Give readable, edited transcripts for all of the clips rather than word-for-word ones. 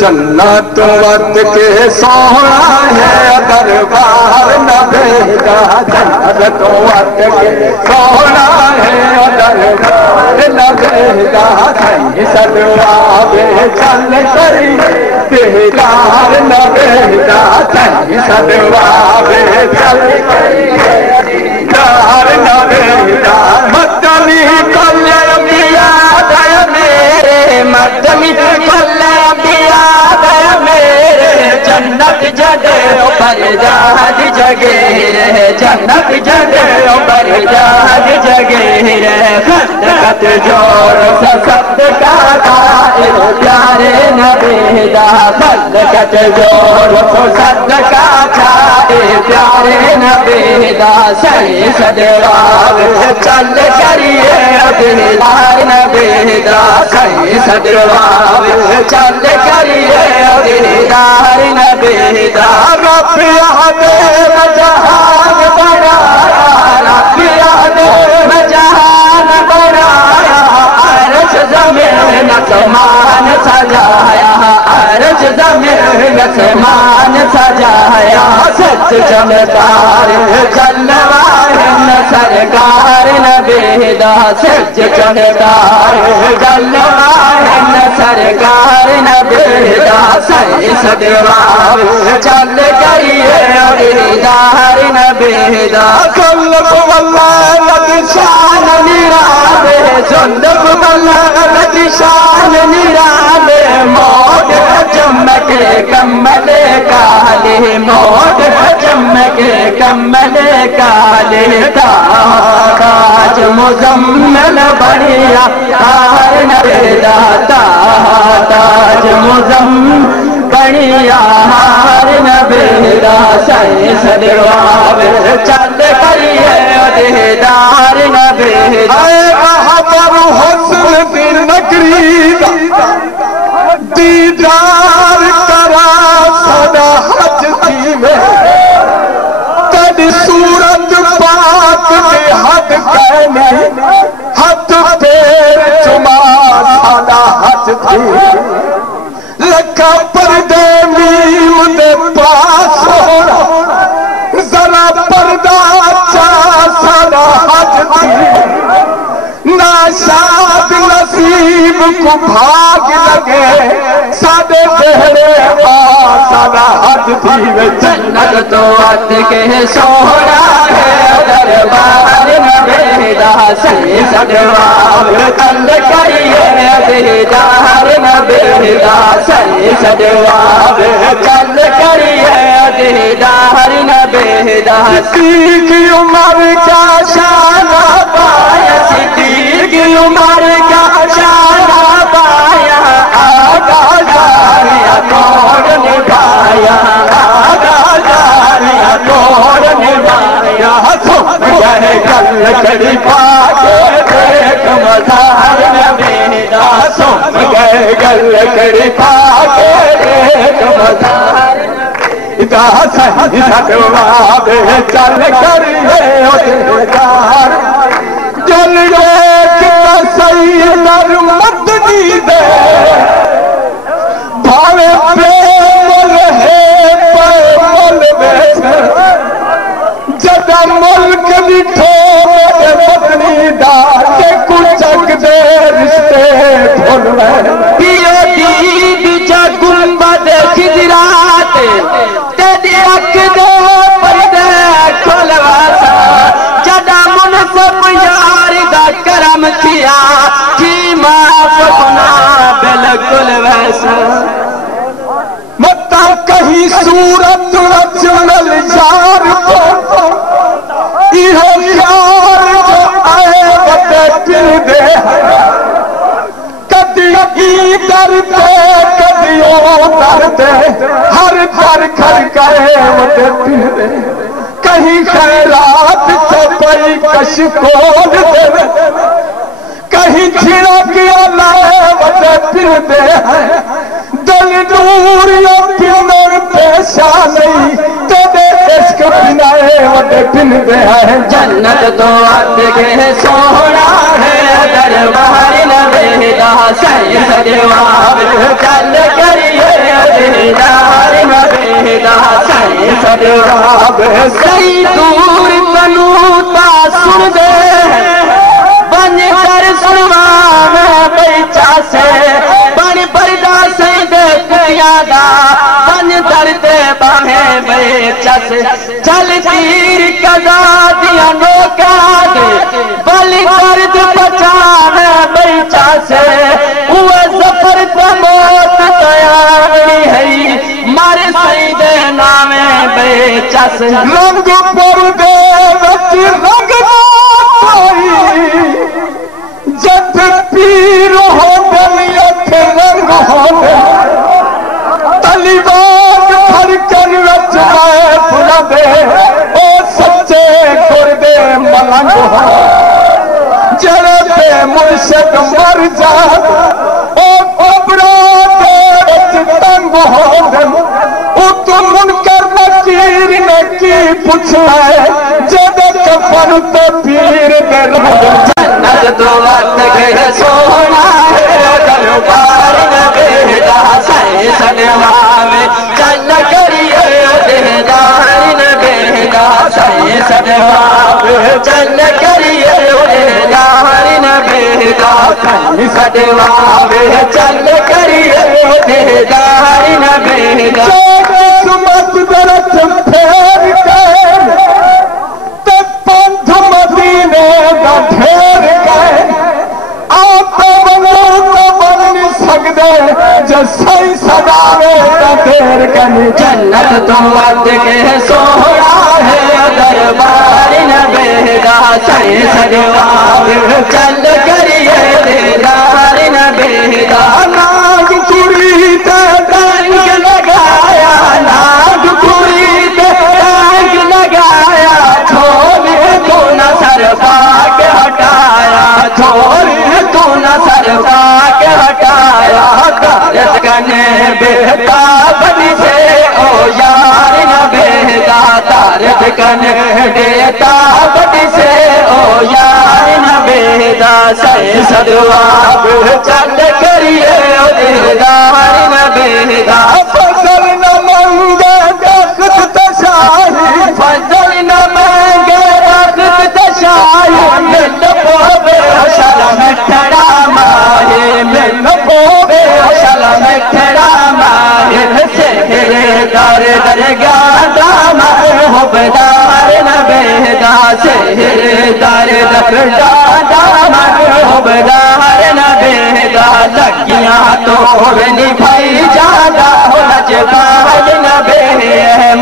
जन्नत वत के सोना है दरबार नबेदा, जन्नत वत के सोना है दरबार नबेदा, सदवा बे चल करी दीदार नबेदा, सदवा बे चल करी दीदार नबेदा। मदनी कल्ले पिया गया मेरे, मदनी कल्ले पिया गया मेरे, जन्नत जगे पर जाद जगे रे, जन्नत जगे पर जाद जगे रे। खत जोर सत का प्यारे नबेदा, खत जोर सत का प्यारे नबेदा, सही सदवा चल करिए दीदार नबेदा, सही सदवा चल करिए दीदार नबेदा। रब याद जहान बनाया, रब याद जहान बनाया, अर्श ज़मीन आसमान सजाया, अर्श ज़मीन आसमान सजाया। सच चमत्कार जलवान सरकार नबेदा, सच चमत्कार जलवान सरकार नबेदा, सही सदवा चल करिए दीदार नबेदा। सुल्लभ वल्लभ शान निराले, सुल्लभ वल्लभ शान निराले, मोद चमके कमले काले, मोद चमके कमले काले। ताज मुजम्मल बढ़िया तार नबेदा, ताज मुजम्मल बढ़िया हार नबेदा, सही सदवा चल करिए दीदार नबेदा। बहादुर हुस्न दी नगरी दीदार करा सदा हज थी में, तेरी सूरत पाक दे हद कहने, हथ पैर चुमा सदा हज थी। लखा पर्दे मीम दे पास होना, जरा पर्दा चा सदा हज थी। नाशाद नसीब को भाग लगे, सादे बेहरे सदा हज थी। जन्नत तो अत के सोना है दरबार नबेदा, सही सदवा चल करिए दीदार नबेदा, सही सदवा चल करिए दीदार नबेदा। सिद्दीक़ उमर का शान पाया, सिद्दीक़ उमर का शान पाया, आगा जारिया कौन निभाया, आगा जारिया कौन निभाया। सुन गए कल कड़ी पाके देख मज़ार नबेदा, सुन गए कल कड़ी पाके देख मज़ार नबेदा, सही सदवा चल करिए दीदार। जल देख सैयदर मदनी दे, भावे प्रेम है पैमल में, जदा मुल्क दिठो मदनी दा के कुचक दे रिश्ते भूल में। पियो दीद जा गुंबद खिजरात, तेरी अख दे पर्दे खोलवासा, जदा मुनसब यार दा करम किया, की माफ गुना बिल्कुल वैसा। मता कहीं सूरत रचनल यार को, इहो यार जो आए बते पिल दे, कदी दर पे कदी ओ दर दे, हर दर खड़काए बते पिल दे। कहीं खैरात चपई कश खोल दे, कहीं छिड़क लाए बते पिल दे। दिल दूर यो पिनर पेशा नहीं, तेरे इश्क बिनाए वटे पिन दे है। जन्नत तो अत के सोना है दरबार नबेदा, सही सदवा चल करिए जवाब सही दूर तनूता सुन दे बन कर सुनवा में बैचा से बन पर्दा से देखियादा बन दर्दे बाहे बैचा से चल तीर कदा दिया नोका दे बलि दर्द बचावे बैचा से हुआ जफर का मौत तैयारी है मारे सईदे नामे बैचा से रंग पर दे रंग जब पीर हो गलियत रंग हो तलीबान धड़कन रच मैं बुला दे ओ सच्चे गुर्दे मलंग हो जरे पे मुर्शद मर जा ओ कब्रा दे रच तंग हो ओ तुम मुनकर नकीर ने की पूछा जब कफन तो पीर दे जन्नत तो वक्त गए सोना है दरबार न बेदा सही सनवावे चल करिए देदार न बेदा सही सनवावे चल करिए देदार न बेदा सही सनवावे चल करिए देदार न बेदा सुमत दरत फेर कर ते पंथ मदीने का ढेर कर आप बनो तो बन सकते जसई सदावे का देर कनी जन्नत तो वक्त के सोना है दरबार न बेदा सही सजवावे चल करिए देदार न बेदा नाग कुड़ी ते रंग लगाया नाग कुड़ी ते रंग लगाया छोरे को न सर पाक हटाया छोरे को न सर पाक हटाया कारत कने बेटा बनी से ओ यार न बेदा तारत कने बेटा बनी से ओ यार न बेदा सही सदवाब चल करिए ओ देदार न बेदा फसल न मंगे तख्त तशाही फजल न मांगे तख्त तशाही मिल पोवे शर्म ठड़ा माहे मिल पोवे शर्म ठड़ा माहे सेहरे दर दर गादा माहे हो बेदार न बेदा सेहरे दर दर गादा माहे हो बेदार न बेदा लगियां तो निभाई जादा हो नजबाल न बे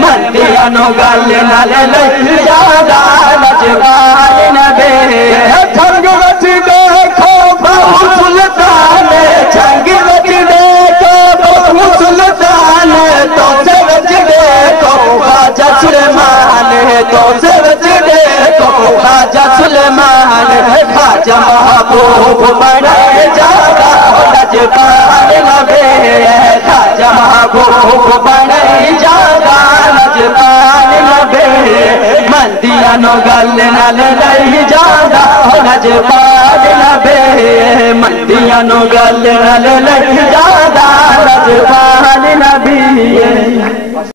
मंदिया नो गल नाल नहीं जादा नजबाल न बे ठंग बच देखो बहु सुल्तान जंग बच देखो बहु सुल्तान तो से बच देखो ख्वाजा सुलेमान तो से बच देखो ख्वाजा सुलेमान ख्वाजा महबूब बने जादा नजबाल न बे ख्वाजा महबूब बने जादा नजबाल न बे मंदिया नो गल नाल नहीं जादा नजबाल न बे मंदिया नो गल नाल नहीं जादा नजबाल न बे